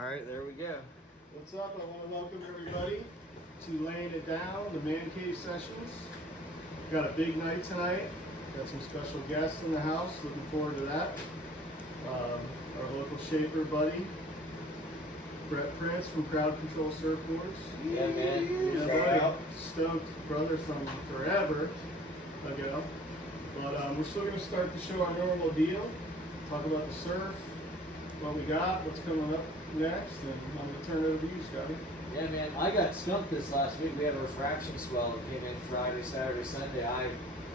Alright, there we go. What's up? I want to welcome everybody to Laying It Down, the Man Cave Sessions. We've got a big night tonight. Got some special guests in the house. Looking forward to that. Our local shaper buddy, Brett Prince from Crowd Control Surfboards. Yeah, man. Yeah, buddy. Stoked brother from forever ago. But we're still going to start the show our normal deal. Talk about the surf, what we got, what's coming up next, and I'm going to turn it over to you, Scotty. Yeah, man. I got skunked this last week. We had a refraction swell. It came in Friday, Saturday, Sunday. I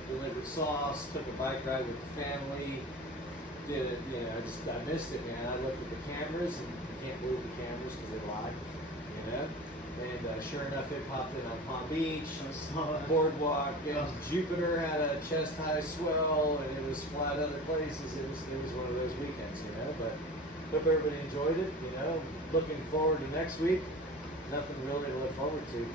delivered sauce, took a bike ride with the family. Did it, I missed it, man. I looked at the cameras, and you can't believe the cameras because they lie, And sure enough, it popped in on Palm Beach, Boardwalk, and Jupiter had a chest-high swell, and it was flat other places. It was one of those weekends, But hope everybody enjoyed it, Looking forward to next week. Nothing really to look forward to.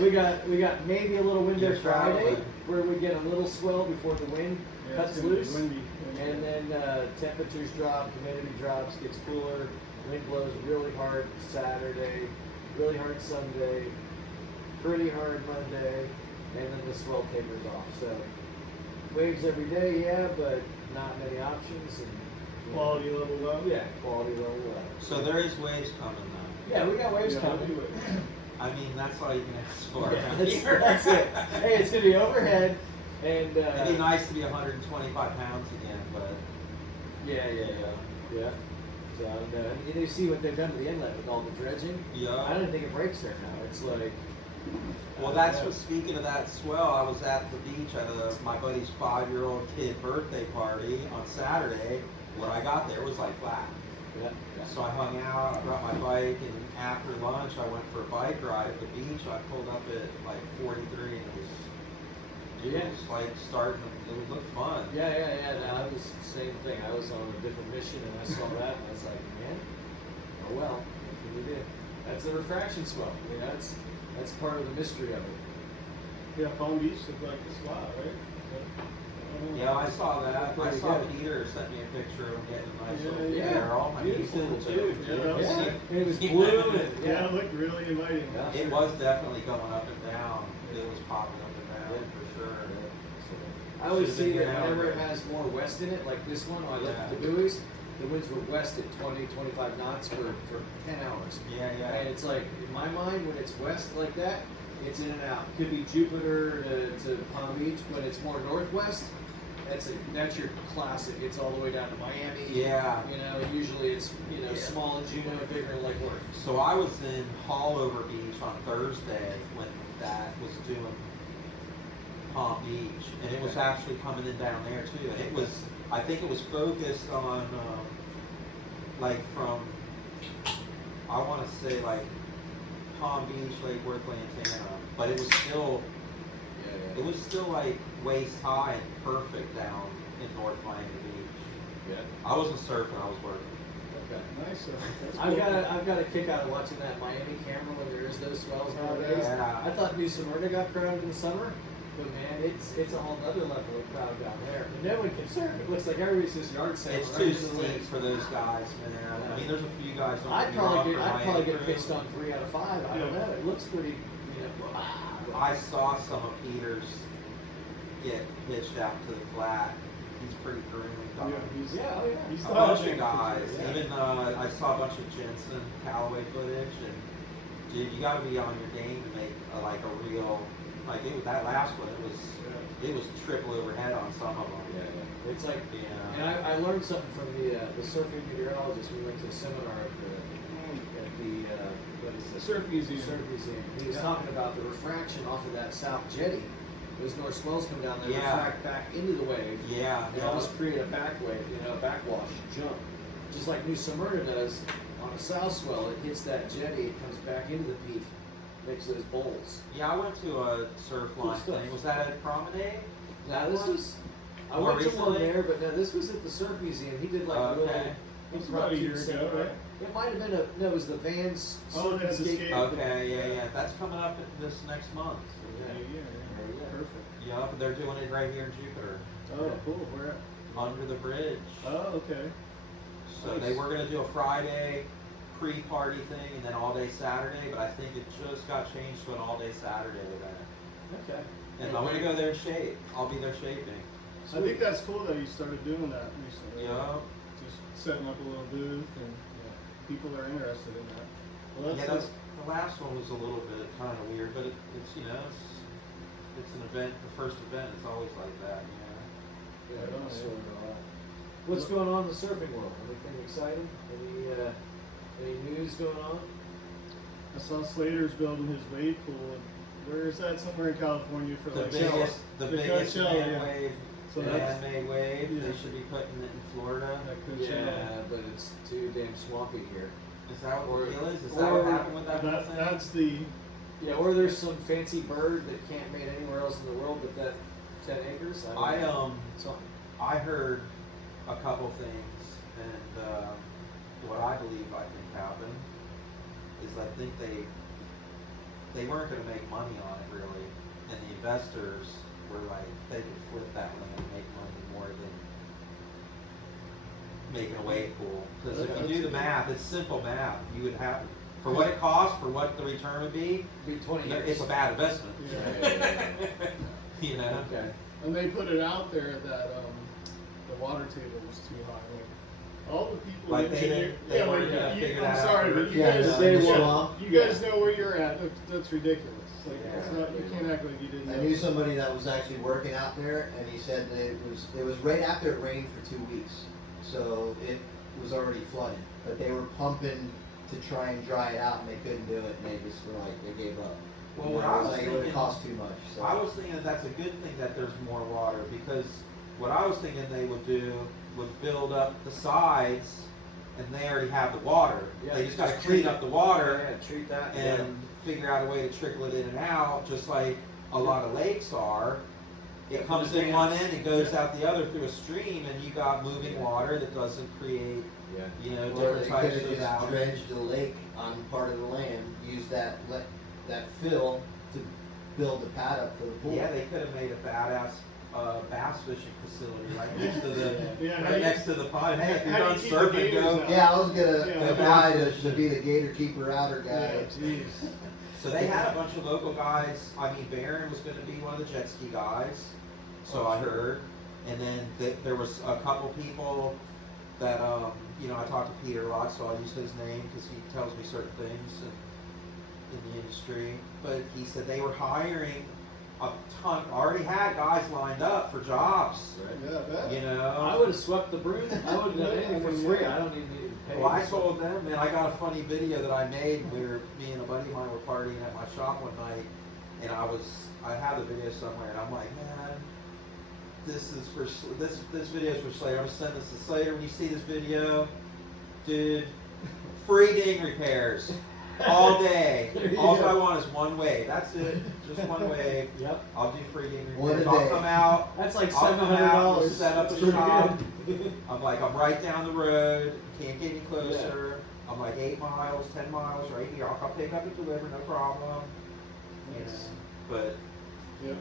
we got maybe a little window Friday where we get a little swell before the wind cuts loose, and then temperatures drop, humidity drops, gets cooler, wind blows really hard Saturday, really hard Sunday, pretty hard Monday, and then the swell tapers off. So waves every day, yeah, but not many options. And quality level low? Yeah, quality level low. So there is waves coming though. Yeah, we got waves coming. I mean, that's all you can ask for. Yeah, that's it. Hey, it's going to be overhead. And it'd be nice to be 125 pounds again, but... Yeah. So, and you see what they've done to the inlet with all the dredging? Yeah. I don't think it breaks there now. It's like... Well, that's what, speaking of that swell, I was at the beach at my buddy's 5-year-old kid birthday party on Saturday. When I got there, it was like flat. Yeah. So I hung out, I brought my bike, and after lunch I went for a bike ride at the beach. I pulled up at like 43 and it was like starting, it looked fun. Yeah. No, I was the same thing. I was on a different mission and I saw that and I was like, man, oh well, what can we do? That's the refraction swell. That's part of the mystery of it. Yeah, Palm Beach looked like a swell, right? Yeah, I saw that. I saw Peter sent me a picture of him getting a nice little barrel. Beautiful too. Yeah, it was blue. Yeah, it looked really inviting. Yeah. It was definitely going up and down. It was popping up and down for sure. I always see that whenever it has more west in it, like this one, I looked at the buoys, the winds were west at 20, 25 knots for 10 hours. Yeah. And it's like, in my mind, when it's west like that, it's in and out. Could be Jupiter to Palm Beach. When it's more northwest, that's your classic. It's all the way down to Miami. Yeah. Usually it's small in Juneau, bigger in Lake Worth. So I was in Hallover Beach on Thursday when that was doing Palm Beach, and it was actually coming in down there too. And I think it was focused on from, I want to say like Palm Beach, Lake Worth, Lantana, but it was still like waist high and perfect down in North Miami Beach. Yeah. I wasn't surfing, I was working. Okay. Nice. I've got a kick out of watching that Miami camera when there is those swells nowadays. Yeah. I thought New Smyrna got crowded in the summer, but man, it's a whole other level of crowd down there. And no one can surf. It looks like everybody's just yard sale. It's too steep for those guys, man. Yeah. I mean, there's a few guys. I'd probably get pitched on 3 out of 5. I don't know. It looks pretty. I saw some of Peter's get pitched out to the flat. He's pretty green. He's a bunch of guys. Yeah. Even I saw a bunch of Jensen Callaway footage, and dude, you got to be on your game to make a real that last one. It was triple overhead on some of them. Yeah. It's like And I learned something from the surfing meteorologist. We went to a seminar at the what is it? Surf Museum. He was talking about the refraction off of that south jetty. Those north swells come down there, refract back into the wave. Yeah. And almost create a back wave, a backwash jump. Just like New Smyrna does on a south swell, it hits that jetty, it comes back into the peak, makes those bowls. Yeah, I went to a surf line thing. Was that at Promenade? Now this was, I went to one there, but no, this was at the Surf Museum. He did it was about a year ago, right? It might have been it was the Vans Surf and Skate. Okay, yeah. That's coming up this next month. Yeah. Perfect. Yep, they're doing it right here in Jupiter. Oh, cool. Where at? Under the bridge. Oh, okay. So they were gonna do a Friday pre-party thing and then all day Saturday, but I think it just got changed to an all day Saturday event. Okay. And I'm gonna go there and shape. I'll be there shaping. I think that's cool that you started doing that recently. Yeah. Just setting up a little booth and people are interested in that. Well, Yeah, that's the last one was a little bit kind of weird, but it's you know it's an event, the first event. It's always like that, you know. Yeah, I don't know. sort of, what's going on in the surfing world? Anything exciting? Any news going on? I saw Slater's building his wave pool. Where is that? Somewhere in California for The like biggest Coachella, man yeah. wave, So that's man-made wave. yeah. They should be putting it in Florida. that Coachella. Yeah, but it's too damn swampy here. Is that what Or- the deal is? Is that what or- happened with that whole thing? That's the Yeah, or there's some fancy bird that can't mate anywhere else in the world but that 10 acres. I don't know. Something. I heard a couple things, and what I believe I think happened is I think they weren't going to make money on it really, and the investors were like they could flip that land and make money more than making a wave pool. Because if you do the math, it's simple math. You would have for what it costs, for what the return would be. Be 20 years. It's a bad investment. Yeah. You know. Okay. and they put it out there that the water table was too high. Like all the people Like they engineer- didn't- they weren't like, gonna you- figure I'm that out sorry, first. but you Yeah, guys, they yeah, were. you guys know where you're at. That's ridiculous. Like it's Yeah. not. You can't act like you didn't. I know. knew somebody that was actually working out there, and he said that it was right after it rained for 2 weeks, so it was already flooded. But they were pumping to try and dry it out, and they couldn't do it, and they just were like they gave up. Well, You what know, I it was was like it would thinking- have cost too much. So. I was thinking that's a good thing that there's more water, because what I was thinking they would do would build up the sides, and they already have the water. Yeah, They just gotta just clean treat up the water Yeah, treat that. and figure out a way to trickle it in and out, just like a lot of lakes are. Yeah, It comes put a in dam. one end, it goes out the other through a stream, and you got moving water that doesn't create, Yeah. you know, Or different they types could of have just valves. dredged the lake on part of the land, used that fill to build the pad up for the pool. Yeah, they could have made a badass bass fishing facility right next to the Yeah, how right you- next to the pond. Hey, if you're how do done you keep the surfing, gators go. out? Yeah, I was gonna Yeah. apply to be the gator keeper outer guy. Yeah, jeez. So they had a bunch of local guys. I mean, Barron was going to be one of the jet ski guys, so I heard. And then there was a couple people that you know, I talked to Peter a lot, so I'll use his name because he tells me certain things in the industry. But he said they were hiring a ton. Already had guys lined up for jobs. Yeah, I bet. You I know. would have swept the broom. I would have done anything for free. I don't need to pay. Well, I told them, man, I got a funny video that I made where me and a buddy of mine were partying at my shop one night, and I have the video somewhere, and I'm like, man, this is for this video is for Slater. I'm gonna send this to Slater. When you see this video, dude, free ding repairs all day. There you All go. I want is one wave. That's it, just one wave. Yep. I'll do free ding One a repairs. I'll day. come out. That's like I'll come out, $700. set up a Pretty shop. good. I'm like, I'm right down the road, can't get any closer. I'm like 8 miles, 10 miles right here. I'll come pick up and deliver, no problem. You know, Nice. but Yep.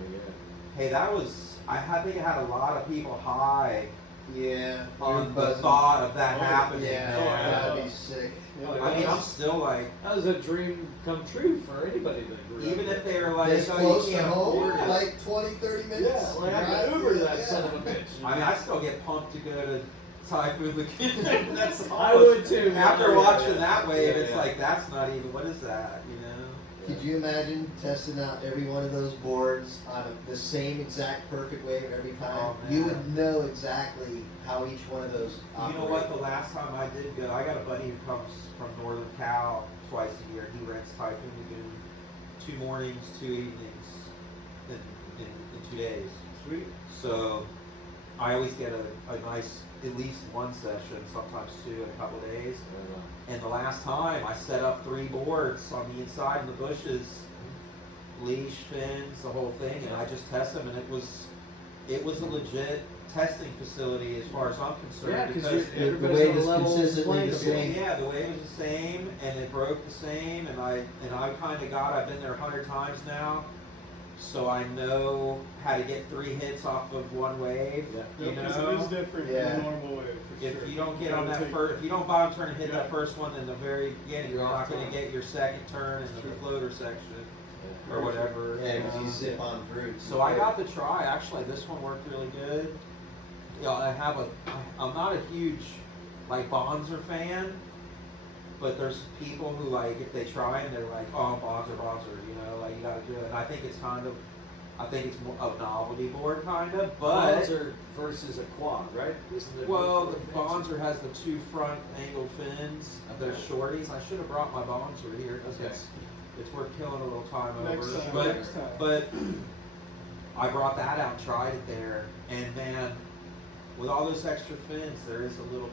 hey, that was, I think it had a lot of people high Yeah. on the buzzing. thought of that Oh, happening, Yeah, man. that'd be sick. I mean, I'm still like, That was a dream come true for anybody that grew up even there. if they were like, This oh, close you to can't home, afford it. like 20, 30 minutes. Yeah, like I Right? could Uber that Yeah. son of a bitch. I mean, I still get pumped to go to Typhoon Lagoon. That's I would too. After Yeah, watching yeah. that wave, Yeah, it's yeah. like, that's not even, what is that, you know? Could you imagine testing out every one of those boards on the same exact perfect wave every time? Oh, You man. would know exactly how each one of those You operate. know what? The last time I did go, I got a buddy who comes from Northern Cal twice a year. He rents Typhoon Lagoon 2 mornings, 2 evenings in 2 days. Sweet. So I always get a nice, at least one session, sometimes 2 in a couple of days. And the last time I set up 3 boards on the inside in the bushes, leash, fins, the whole thing, and I just test them, and it was a legit testing facility as far as I'm Yeah, concerned, because the everybody's wave on a is level consistently playing the field. same. yeah, the wave was the same, and it broke the same, and I kind of I've been there 100 times now, so I know how to get 3 hits off of one wave. Yeah. You Yep, 'cause know, it is different Yeah. than a normal wave, for if sure. you don't get on Gotta that take- first, if you don't bottom turn and hit Yeah. that first one in the very beginning, you're You're not off gonna time. get your second turn in the Sure. floater section Yeah. or whatever. Yeah, because you Um, zip on through. So I got to try, actually, this one worked really good. You know, I'm not a huge, like, Bonzer fan, but there's people who, like, if they try and they're like, oh, Bonzer, you know, like, you gotta do it. And I think it's more a novelty board, kind of, but, Bonzer versus a quad, right? Isn't it well, the both Bonzer has the two front angled fins, they're Okay. shorties. I should have brought my Bonzer here, because Okay. it's worth killing a little time Next over. time, But, next time. but I brought that out and tried it there, and man, with all those extra fins, there is a little